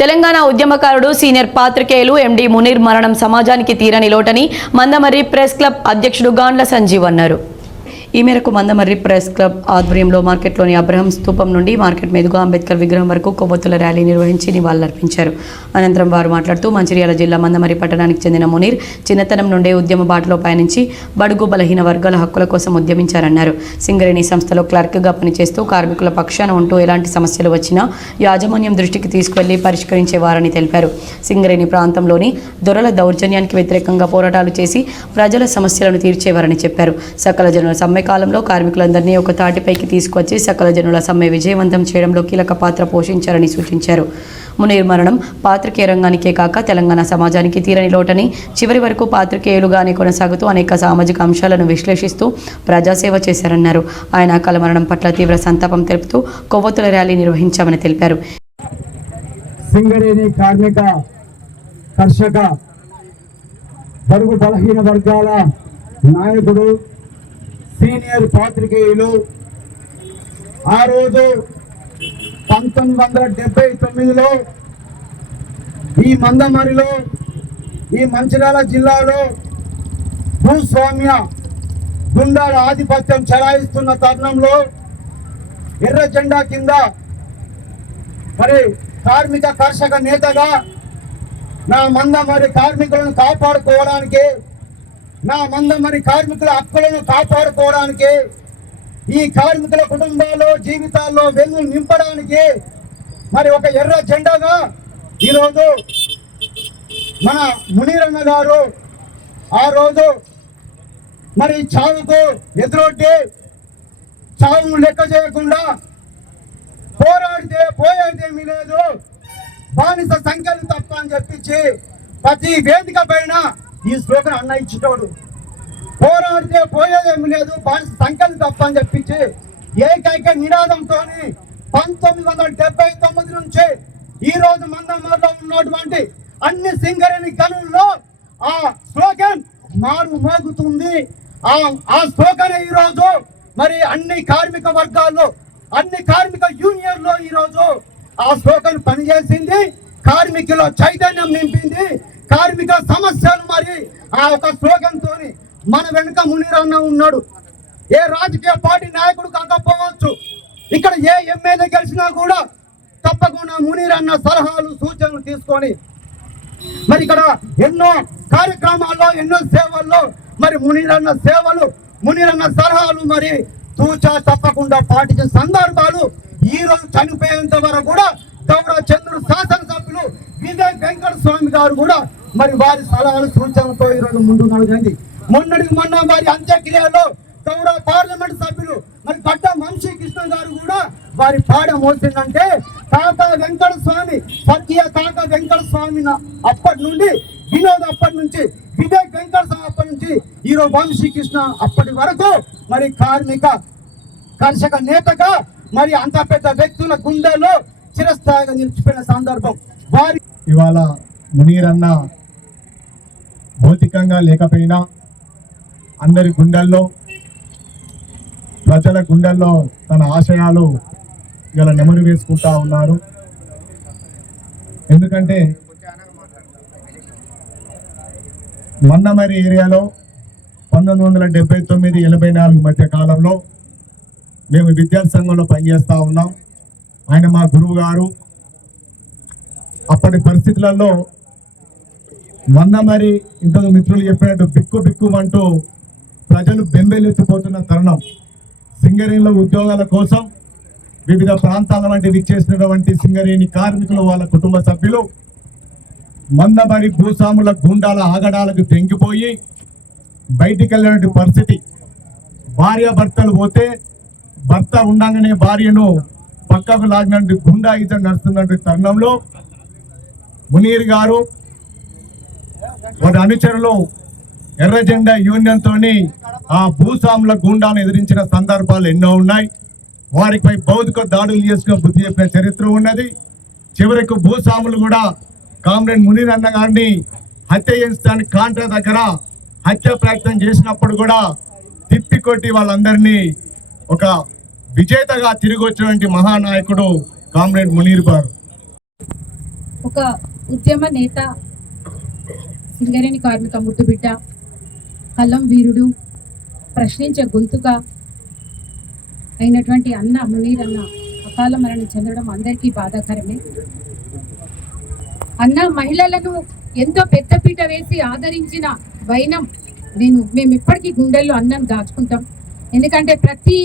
తెలంగాణ ఉద్యమకారుడు సీనియర్ పాత్రికేయులు ఎండి మునీర్ మరణం సమాజానికి తీరని లోటని మందమర్రి ప్రెస్ క్లబ్ అధ్యక్షుడు గాండ్ల సంజీవ్ అన్నారు. ఈ మేరకు మందమర్రి ప్రెస్ క్లబ్ ఆధ్వర్యంలో మార్కెట్లోని అబ్రహం స్తూపం నుండి మార్కెట్ మీదుగా అంబేద్కర్ విగ్రహం వరకు కొవ్వొత్తుల ర్యాలీ నిర్వహించి నివాళులర్పించారు. అనంతరం వారు మాట్లాడుతూ మంచిర్యాల జిల్లా మందమర్రి పట్టణానికి చెందిన మునీర్ చిన్నతనం నుండే ఉద్యమ బాటలో పయనించి బడుగు బలహీన వర్గాల హక్కుల కోసం ఉద్యమించారన్నారు. సింగరేణి సంస్థలో క్లర్క్గా పనిచేస్తూ కార్మికుల పక్షాన ఉంటూ ఎలాంటి సమస్యలు వచ్చినా యాజమాన్యం దృష్టికి తీసుకువెళ్ళి పరిష్కరించేవారని తెలిపారు. సింగరేణి ప్రాంతంలోని దొరల దౌర్జన్యానికి వ్యతిరేకంగా పోరాటాలు చేసి ప్రజల సమస్యలను తీర్చేవారని చెప్పారు. సకల జనుల సమ్మె కాలంలో కార్మికులందరినీ ఒక తాటిపైకి తీసుకొచ్చి సకల జనుల సమ్మె విజయవంతం చేయడంలో కీలక పాత్ర పోషించారని సూచించారు. మునీర్ మరణం పాత్రికేయ రంగానికే కాక తెలంగాణ సమాజానికి తీరని లోటని చివరి వరకు పాత్రికేయులుగానే కొనసాగుతూ అనేక సామాజిక అంశాలను విశ్లేషిస్తూ ప్రజాసేవ చేశారన్నారు. ఆయన అకాల మరణం పట్ల తీవ్ర సంతాపం తెలుపుతూ కొవ్వొత్తుల ర్యాలీ నిర్వహించామని తెలిపారు. సింగరేణి కార్మిక కర్షక బడుగు బలహీన వర్గాల నాయకుడు సీనియర్ పాత్రికేయులు ఆ రోజు పంతొమ్మిది వందల డెబ్బై తొమ్మిదిలో ఈ మందమరిలో ఈ మంచిర్యాల జిల్లాలో భూస్వామ్య గుండాల ఆధిపత్యం చెలాయిస్తున్న తరుణంలో ఎర్ర జెండా కింద మరి కార్మిక కర్షక నేతగా నా మంద మరి కార్మికులను కాపాడుకోవడానికి నా మంద మరి కార్మికుల హక్కులను కాపాడుకోవడానికి ఈ కార్మికుల కుటుంబాల్లో జీవితాల్లో వెలుగు నింపడానికి మరి ఒక ఎర్ర జెండాగా ఈరోజు మన మునీరన్న గారు ఆ రోజు మరి చావుకు ఎదురొడ్డి చావును లెక్క చేయకుండా పోరాడితే పోయేదేమీ లేదు. బానిస సంఖ్యలు తప్ప అని చెప్పించి ప్రతి వేదిక పైన ఈ శ్లోకం అన్న ఇచ్చేటోడు. పోరాడితే పోయేదేమి లేదు బానిస సంఖ్యలు తప్ప అని చెప్పించి ఏకైక నినాదంతో పంతొమ్మిది వందల డెబ్బై తొమ్మిది నుంచి ఈ రోజు మందమర్లో ఉన్నటువంటి అన్ని సింగరేణి గనుల్లో ఆ స్లోగన్ మారు మోగుతుంది. ఆ ఆ స్లోగన్ ఈ రోజు మరి అన్ని కార్మిక వర్గాల్లో అన్ని కార్మిక యూనియన్లో ఈ రోజు ఆ స్లోగన్ పనిచేసింది. కార్మికుల చైతన్యం నింపింది. కార్మిక సమస్యలు మరి ఆ ఒక స్లోగన్ మన వెనుక మునిరన్న ఉన్నాడు. ఏ రాజకీయ పార్టీ నాయకుడు కాకపోవచ్చు. ఇక్కడ ఏ ఎమ్మెల్యే గెలిచినా కూడా తప్పకుండా మునిరన్న సలహాలు సూచనలు తీసుకొని మరి ఇక్కడ ఎన్నో కార్యక్రమాల్లో ఎన్నో సేవల్లో మరి మునిరన్న సేవలు మునిరన్న సలహాలు మరి తూచా తప్పకుండా పాటించిన సందర్భాలు ఈ రోజు చనిపోయేంత వరకు కూడా గౌరవ చంద్రుడు శాసన విజయ్ వెంకట స్వామి గారు కూడా మరి వారి సలహాలు సూచనలతో ఈ రోజు ముందు నడిచింది మొన్నటికి మొన్న వారి అంత్యక్రియలో గౌరవ పార్లమెంట్ సభ్యులు మరి పట్ట వంశీ కృష్ణ గారు కూడా వారి పాడ మోసిందంటే కాక వెంకట స్వామి సత్య కాక వెంకట స్వామి అప్పటి నుండి వినోద్ అప్పటి నుంచి వివేక్ వెంకట స్వామి అప్పటి నుంచి ఈరోజు వంశీ కృష్ణ అప్పటి వరకు మరి కార్మిక కర్షక నేతగా మరి అంత పెద్ద వ్యక్తుల గుండెలో చిరస్థాయిగా నిలిచిపోయిన సందర్భం. వారి ఇవాళ మునీరన్న భౌతికంగా లేకపోయినా అందరి గుండెల్లో ప్రజల గుండెల్లో తన ఆశయాలు ఇలా నెమరు వేసుకుంటా ఉన్నారు. ఎందుకంటే మన్నమరి ఏరియాలో పంతొమ్మిది వందల డెబ్బై తొమ్మిది ఎనభై నాలుగు మధ్య కాలంలో మేము విద్యాసంఘంలో పనిచేస్తూ ఉన్నాం. ఆయన మా గురువు గారు అప్పటి పరిస్థితులలో మొన్న మరి ఇంతకు మిత్రులు చెప్పినట్టు బిక్కు బిక్కు అంటూ ప్రజలు బెంబేలెత్తిపోతున్న తరుణం. సింగరేణిలో ఉద్యోగాల కోసం వివిధ ప్రాంతాల వంటి విచ్చేసినటువంటి సింగరేణి కార్మికులు వాళ్ళ కుటుంబ సభ్యులు మందమరి భూస్వాముల గుండాల ఆగడాలకు తెంగిపోయి బయటికి వెళ్ళినటువంటి పరిస్థితి. భార్య భర్తలు పోతే భర్త ఉండగానే భార్యను పక్కకు లాగినటువంటి గుండా ఇతను నడుస్తున్నటువంటి తరుణంలో మునీర్ గారు వారి అనుచరులు ఎర్రజెండా యూనియన్తో ఆ భూస్వాముల గుండాను ఎదిరించిన సందర్భాలు ఎన్నో ఉన్నాయి. వారిపై భౌతిక దాడులు చేసుకుని బుద్ధి చెప్పిన చరిత్ర ఉన్నది. చివరికి భూస్వాములు కూడా కామ్రేడ్ మునీర్ అన్న గారిని హత్య చేయించడానికి కాంట్రా దగ్గర హత్య ప్రయత్నం చేసినప్పుడు కూడా తిప్పికొట్టి వాళ్ళందరినీ ఒక విజేతగా తిరిగి వచ్చినటువంటి మహానాయకుడు కామ్రేడ్ మునీర్ గారు. ఒక ఉద్యమ నేత సింగరేణి కార్మిక ముద్దుబిడ్డ కల్లం వీరుడు ప్రశ్నించే గొంతుగా అయినటువంటి అన్న మునీర్ అన్న అకాల మరణం చెందడం అందరికీ బాధాకరమే. అన్న మహిళలను ఎంతో పెద్దపీట వేసి ఆదరించిన వైనం నేను మేము ఇప్పటికీ గుండెల్లో అన్నం దాచుకుంటాం. ఎందుకంటే ప్రతి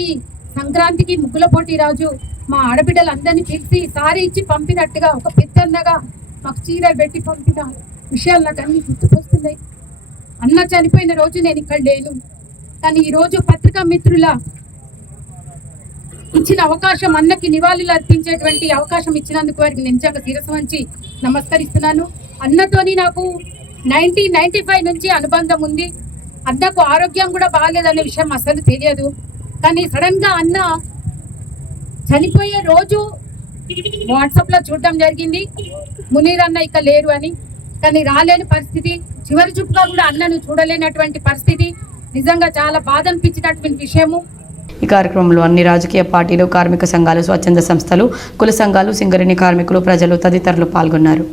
సంక్రాంతికి ముగ్గులపోటి రాజు మా ఆడబిడ్డలందరినీ పిలిచి సారీ ఇచ్చి పంపినట్టుగా ఒక పెద్దన్నగా మాకు చీరలు పెట్టి పంపిన. విషయాలు నాకు అన్ని గుర్తుకొస్తున్నాయి. అన్న చనిపోయిన రోజు నేను ఇక్కడ లేను. కానీ ఈ రోజు పత్రికా మిత్రుల ఇచ్చిన అవకాశం అన్నకి నివాళులు అర్పించేటువంటి అవకాశం ఇచ్చినందుకు వారికి నేను నిజంగా శిరస్సు వంచి నమస్కరిస్తున్నాను. అన్నతోని నాకు నైన్టీన్ నైన్టీ ఫైవ్ నుంచి అనుబంధం ఉంది. అన్నకు ఆరోగ్యం కూడా బాగాలేదనే విషయం అసలు తెలియదు. కానీ సడన్గా అన్న చనిపోయే రోజు వాట్సాప్లో చూడడం జరిగింది. మునీర్ అన్న ఇక లేరు అని. కానీ రాలేని పరిస్థితి. చివరి చూపుగా కూడా అన్నను చూడలేనటువంటి పరిస్థితి. నిజంగా చాలా బాధ అనిపించినటువంటి విషయము. ఈ కార్యక్రమంలో అన్ని రాజకీయ పార్టీలు కార్మిక సంఘాలు స్వచ్ఛంద సంస్థలు కుల సంఘాలు సింగరేణి కార్మికులు ప్రజలు తదితరులు పాల్గొన్నారు.